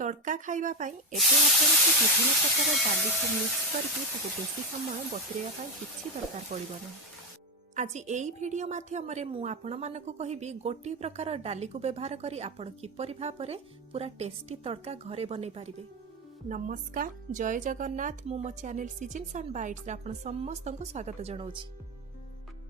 तड़का खाइबा पाई एते आपको विभिन्न प्रकार डाली को मिक्स करके ताको बेसी समय बतुरेया पाई किछि दरकार पड़िबनी। आज एई वीडियो माध्यम रे मु आपण मानकु कहिबी गोटी प्रकार डाली को व्यवहार करी आपण किपरि भाबरे पूरा टेस्टी तड़का घरे बनै पारिबे। नमस्कार, जय जगन्नाथ। मु मो चैनल सीजन्स एंड बाइट्स रे आपण समस्तंको स्वागत जणाउछि।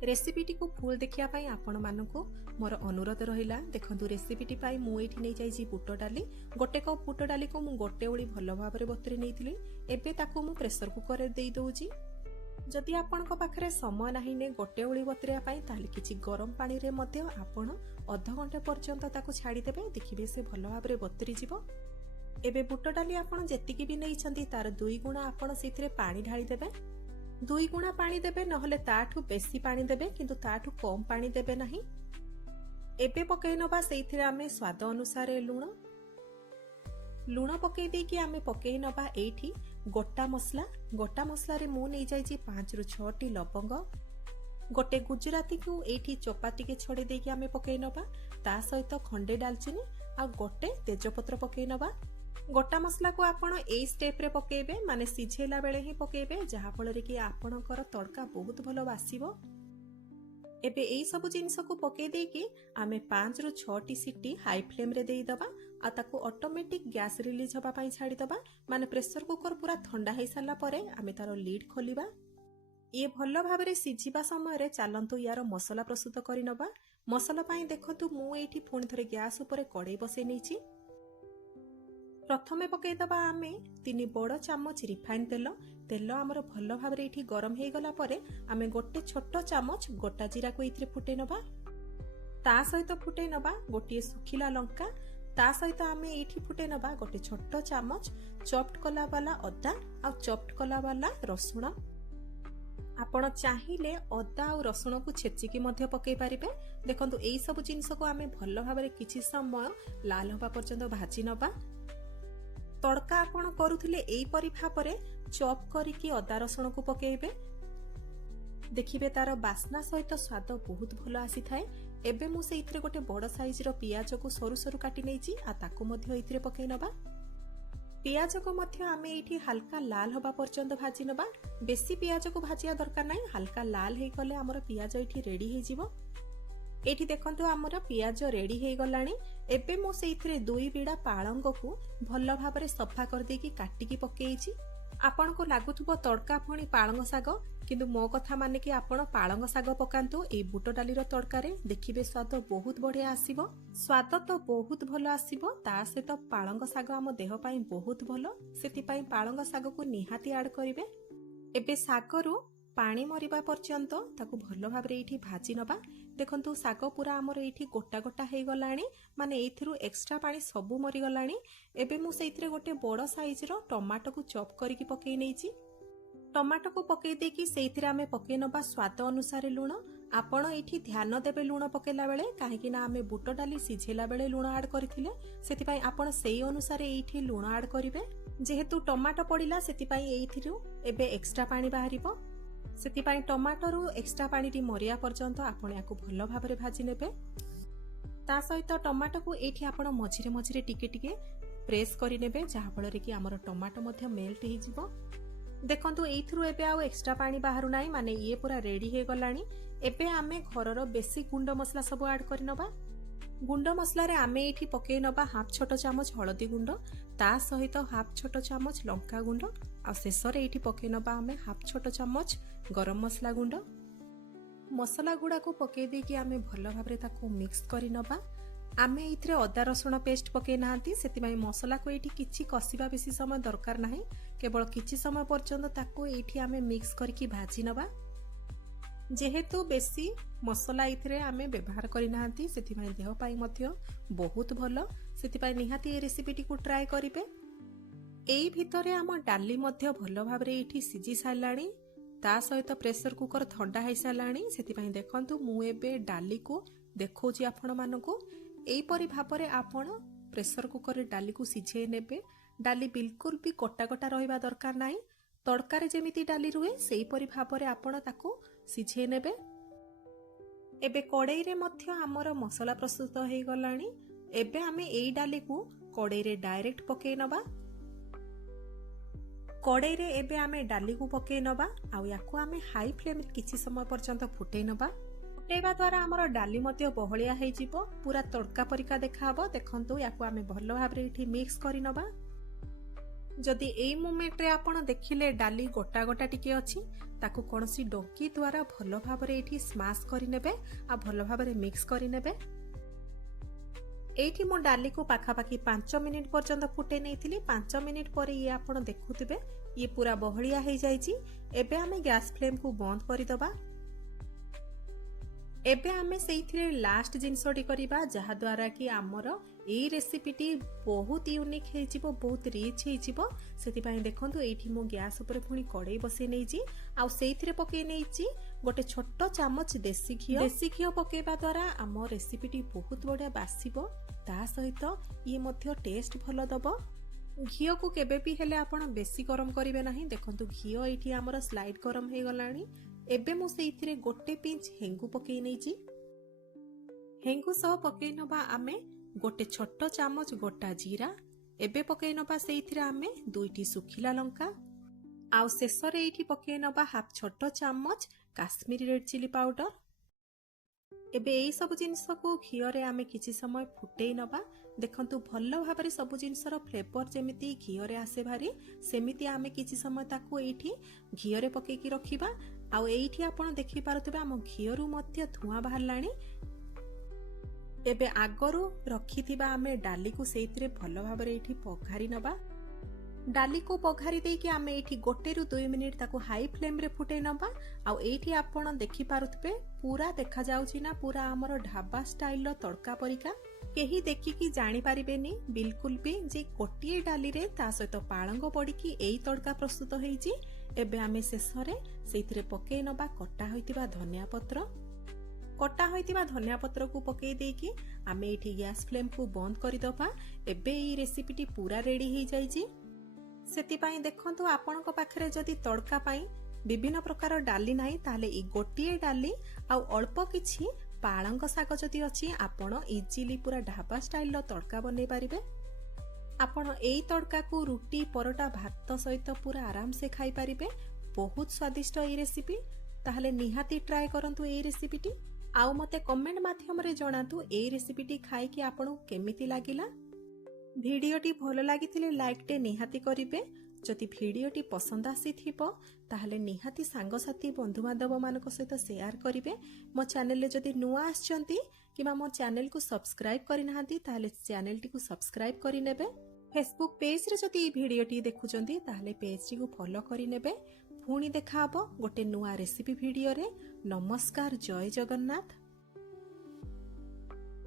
रेसिपीटी को फुल देखिया पाई आपण मानकु मोर अनुरोध रहिला। देखंतु रेसिपीटी पाई मु एठी नै जाईछि बुट डाली। गोटे कप बुट डाली को मु गोटे ओळी भलो भाबरे बतुरी नैथिली। एबे ताको मु प्रेशर कुकर रे देई दोउछि। जदि आपणको पाखरे समय नाही ने गोटे ओळी बतुरिया पाई ताले किछि गरम पानी रे मध्ये आपण आधा घंटा पर्यंत ताको छाडी देबे। देखिबे से भलो भाबरे बतुरी जिवो। एबे बुट डाली आपण जेतिकी भी नैछंती तार 2 गुणा आपण सेथिरे पानी ढाली देबे। 2 गुणा पानी देबे, नहले ताठू बेसी पानी देबे, किंतु ताठू कम पानी देबे नाही। एबे पकई नबा सेथिरे आमे स्वाद अनुसार लूण पकई देकी आमे पकई नबा एठी गोटा मसला रे मु नै जाईची 5 रु 6 टी लवंग, गोटे गुजराती को एठी चपाती के छडे देकी आमे पकई नबा। ता सहित खंडे दालचीनी आ गोटे तेजपत्र पकई नबा। गोटा मसला को आपण ए स्टेप रे पकेबे, माने सिझेला बेले ही पकेबे, जहा फल रे कि आपणकर तड़का बहुत भलो बासिबो। एबे एई सब जिंस को पके देकी आमे 5 रु 6 टी सीटी हाई फ्लेम रे देई दबा आ ताको ऑटोमेटिक गैस रिलीज होबा पई छाडी दबा। माने प्रेशर कुकर पूरा ठंडा हे साला परे आमे तारो लीड खोलिबा। ये भलो भाबरे सिझिबा समय रे चालंतु यार मसला प्रस्तुत करि नबा। मसला पई देखंतु मु एठी फोन थरे गैस ऊपर कड़ाई बसै नैछि। प्रथमे पकई दबा आमे 3 बड़ चामच रिफाइन तेल आमर भलो भाबरे एठी गरम हे गला परे आमे गोटे छोट चामच गोटा जीरा को इथिरे फुटै नबा। ता सहित फुटै नबा गोटे सुखिला लंका। ता सहित आमे एठी फुटै नबा गोटे छोट चामच चॉप्ड कला वाला अदा आ चॉप्ड कला वाला रसुण। आपण चाहिले अदा और रसुण को छेचिकी मध्य पकई पारिबे। देखंतु एई सब जिंस को आमे भलो भाबरे किछि समय लाल होबा पर्यंत भाजी नबा। तड़का आपण करूथिले एई परि भाबरे चॉप करिकी अदा रसुण को पकेइबे। देखिबे तार बास्ना सहित स्वाद बहुत भलो आसी थाए। एबे मु सेइथिरे गोटे बड़ साइज रो पियाज को सरू सरू काटी नैची आ ताको मध्य इथिरे पकेइ नबा। पियाज को मध्य आमे एठी हल्का लाल होबा पर्यंत भाजी नबा। बेसी पियाज को भाजिया दरकार नाही, हल्का लाल हे गले हमर पियाज एठी रेडी हे जिवो। एठी देखंतु हमर पियाज रेडी हे गलानी। एबे मो सेइथिरे 2 बिडा पालंग को भलो भाबरे सफा कर देकी काटिकी पकेइची। आपण को लागुथुबो तड़का फणी पालंग साग, किंतु मो कथा माने कि आपण पालंग साग पकांतु ए बुट डाली रो तड़का रे। देखिबे स्वाद बहुत बढ़िया आसीबो। स्वाद तो बहुत भलो आसीबो। ता सहित पालंग साग हम देह पई बहुत भलो, सेति पई पालंग साग को निहाती ऐड करिवे। एबे सागरु पानी मरिबा पर्यंत ताकू भलो भाबरे एठी भाजी नबा। देखंतु साग पूरा हमर एठी गोटा गोटा हे गलानी, माने एथिरु एक्स्ट्रा पानी सबु मरि गलानी। एबे मु सेइथिरे गोटे बड़ साइज रो टमाटो को चॉप करिकी पकेइ नैची। टमाटो को पकेइ देकी सेइथिरे आमे पकेइ नबा स्वाद अनुसार लूण। आपण एठी ध्यान देबे लूण पकेला बेले, काहेकि ना आमे बुट डाली सिझेला बेले लूण ऐड करिथिले, सेति पई आपण सेई अनुसार एठी लूण ऐड करिवे। जेहेतु टमाटो पडिला सेति पई एथिरु एबे एक्स्ट्रा पानी बाहरिबो। सेति पई टमाटोरु एक्स्ट्रा पानी टी मरिया पर्यंत आपण याकू भलो भाबरे भाजी नेबे। ता सहित टमाटो को एठी आपण मझिरे मझिरे टिके टिके प्रेस करि नेबे, जहा फल रे कि हमर टमाटो मध्ये मेल्ट हे जिवो। देखंतु एथिरु एबे आउ एक्स्ट्रा पानी बाहरु नाही, माने ये पूरा रेडी हे गलानी। एबे आमे घरर बेसी गुंड मसला सब ऐड करि नबा। गुंड मसला रे आमे एठी पकेइ नबा हाफ छोट चामच हळदी गुंड, ता सहित हाफ छोट चामच लंका गुंड आ शेषरे एठी पकेइ नबा आमे हाफ छोट चामच गरम मसला गुंड। मसला गुडा को पकेइ देकी आमे भलो भाबरे ताको मिक्स करि नबा। आमे इथरे अदा रसुण पेस्ट पकेइ नांती, सेति पई मसला को एठी किछि कसिबा बेसी समय दरकार नाही। केवल किछि समय पर्यंत ताको एठी आमे मिक्स करके भाजी नबा। जेहेतु बेसी मसला इथरे आमे व्यवहार करि नांती, सेति पई देह पई मध्य बहुत भलो। सेति पई निहाती ए रेसिपीटी को ट्राई करिवे। एई भितरे आम डाली मध्य भलो भाबरे एठी सिझी सारलाणी। ता सहित प्रेशर कुकर ठंडा है सारलाणी। सेति पई देखंतु मु एबे डाली को देखौची आपण मानको। एई परि भाबरे आपण प्रेशर कुकर रे डाली को सिझे नेबे। डाली बिल्कुल भी कोटा कोटा रहिबा दरकार नाही। तड़का रे जेमिति डाली रुए सेई परि भाबरे आपण ताको सिझे नेबे। एबे कड़ाई रे मध्य हमर मसला प्रस्तुत हे गलाणी। एबे आमे एई डाली को कड़े डायरेक्ट पकई नबा। कड़े एबे आमे डाली को पकई नबा आउ याकू आमे हाई फ्लेम किछि समय पर्यंत फुटई नबा। फुटेबा द्वारा आमर डाली मध्य बहलिया हो जिवो, पूरा तड़का परिका देखाबो। देखंतु याकू आमे भलो भाबरे इठी मिक्स करि नबा। जदि एई मोमेंट रे आपण देखिले डाली गोटा गोटा टिके अछि ताकू कोनसी डोंकी द्वारा भलो भाबरे इठी स्मैश करि नेबे आ भलो भाबरे मिक्स करि नेबे। एठी मो डाली को पाखापाखी 5 मिनिट पर्यंत फुटे नैथिली। 5 मिनिट पर ये आपण देखुथिबे ये पूरा बहलिया हो जाइछि। एबे आमे गैस फ्लेम को बंद करि दबा। एबे आमे सेइथिरे लास्ट जिंसटी करिबा जहा द्वारा कि आमर एई रेसिपीटी बहुत यूनिक हे जिवो, बहुत रिच हे जिवो। सेति पय देखंतु एठी मो गैस ऊपर पुनी कड़ाई बसै नैछि आ सेइथिरे पकै नैछि गोटे छोटो चामच देसी घियो। देसी घियो पकेबा द्वारा आम रेसिपीटी बहुत बढ़िया बासिबो, ता सहित ये मध्य टेस्ट भलो दबो। घियो को केबे भी हेले आपण बेसी गरम करिवे नाही। देखंतु घियो एठी हमर स्लाइड गरम हे गलानी। एबे मो सेइथिरे गोटे पिंच हेंगु पकेई नैछि। हेंगु सह पकेई नबा आमे गोटे छोटो चामच गोटा जीरा। एबे पकेई नबा सेइथिरे आमे 2टी सुखिला लंका आउ शेषरे एठी पकेई नबा हाफ छोटो चामच काश्मीरी रेड चिली पाउडर। एबे एई सब जिनिस को घियो रे आमे किछि समय फुटेई नबा। देखंतु भलो भाबरे सब जिनिसर फ्लेवर जेमिति घियो रे आसे भारी सेमिति आमे किछि समय ताकू एठी घियो रे पकेई की रखिबा। आउ एठी आपण देखि पारुथबे आम घियो रु मध्य धुआं बाहरलाणी। एबे आगरू रखिथिबा आमे डाली को सेइथिरे भलो भाबरे एठी पघारी नबा। डाली को पघारी देकी आमे एठी 1 रु 2 मिनिट ताकू हाई फ्लेम रे फुटेई नबा। आउ एठी आपण देखि पारुथबे पूरा देखा जाउची ना पूरा हमर ढाबा स्टाइल रो तड़का परिका। केही देखि कि जानि पारिबेनी बिल्कुल भी जे कोटिए डाली रे ता सहित पाळंग पड़ी कि एई तड़का प्रस्तुत हेइची। एबे आमे शेषरे सेइथिरे पकेई नबा कटा होइतिबा धनिया पत्र। कटा होइतिबा धनिया पत्र को पकेई देकी आमे एठी गैस फ्लेम को बंद करि दबा। एबे एई रेसिपीटी पूरा रेडी हेइ जाइची। सेति पय देखंतु आपणक पाखरे जदि तड़का पय विभिन्न प्रकार डाली नाही ताले ई गोटिए डाली आउ अल्प किछि पाळंग शाग जदि अछि आपण इजीली पूरा ढाबा स्टाइल रो तड़का बनै पारिबे। आपण एई तड़का को रुटी परोटा भात सहित पूरा आराम से खाई पारिबे। बहुत स्वादिष्ट एई रेसिपी। ताहले निहाती ट्राई करंतु एई रेसिपीटी आउ मते कमेंट माध्यम रे जणातु एई रेसिपीटी खाई कि आपणु केमिति लागिला। भिडियोटी भलो लागिथिले लाइक टे निहाती करिवे। जदि भिडियोटी पसंद आसीथिबो ताहले निहाती सांगसाथी बंधु बांधव मानक सहित शेयर करिवे। मो चैनल रे जदि नुआ आछंती किबा मो चैनल को सब्सक्राइब करि नाहांती ताहले चैनल टी को सब्सक्राइब करि नेबे। फेसबुक पेज रे जदि ई भिडियोटी देखुचंती ताहले पेज टी को फॉलो करि नेबे। पुणी देखा हबो गोटे नुआ रेसिपी भिडियो रे। नमस्कार, जय जगन्नाथ।